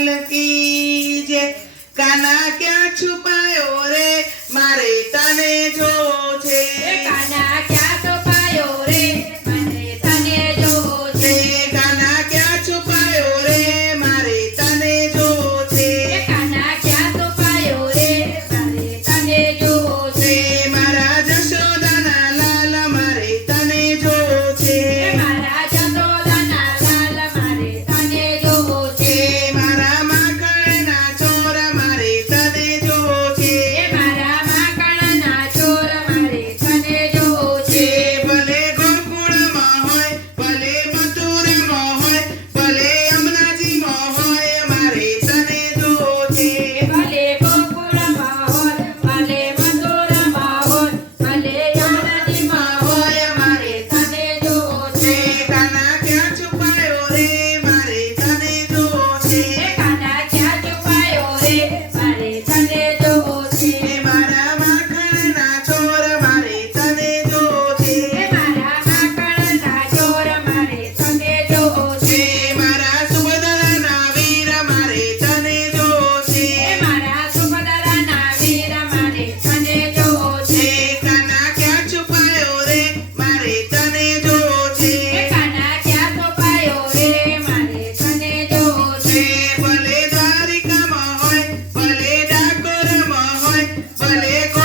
લાલ કાના ક્યાં છુપા valer